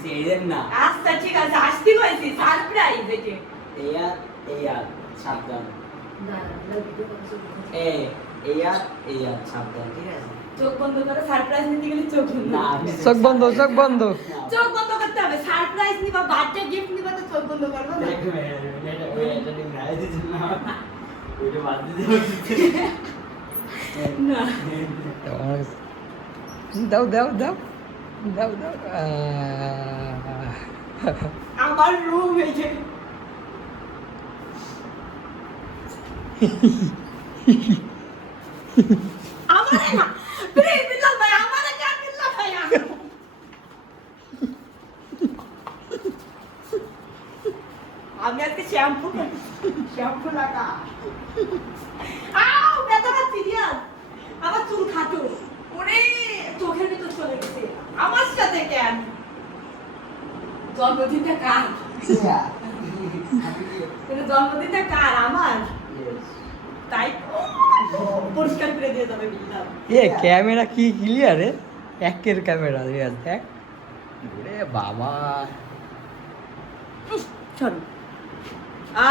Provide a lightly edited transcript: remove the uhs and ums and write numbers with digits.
দিছি এইদের না। আচ্ছা ঠিক আছে, আসতে কইছি সারপ্রাইজ একে। এইয়া সাবধান। এইয়া সাবধান, ঠিক আছে? চোখ বন্ধ করে সারপ্রাইজ নিতে গেলে চোখ বন্ধ। না, চোখ বন্ধ, চোখ বন্ধ। চোখ বন্ধ করতে হবে। সারপ্রাইজ নিবা, বার্থডে গিফট নিবা তো চোখ বন্ধ করবে না। এটা ঠিক নাই দিছি না। ওইটা বাদ দিতে না দাও দাও দাও দাও দাও। আমার রুম এসে আমারে না প্লিজ বিল্লাহ ভাই, আমারে কেন বিল্লাহ ভাই? আমি আজকে শ্যাম্পু লাগা। আউ বেদনা সিরিয়াস। আমার চুল খাটো। ওরে চোখের ভিতর চলে গেছে। আমার সাথে কেন? জন্মদিনটা কার? কিন্তু জন্মদিনটা কার? আমার। তাই তো পরিষ্কার করে দিয়ে যাবে বিল্লাহ। এ ক্যামেরা কি ক্লিয়ার রে, একের ক্যামেরা রিয়াজ দেখ। ওরে বাবা, চল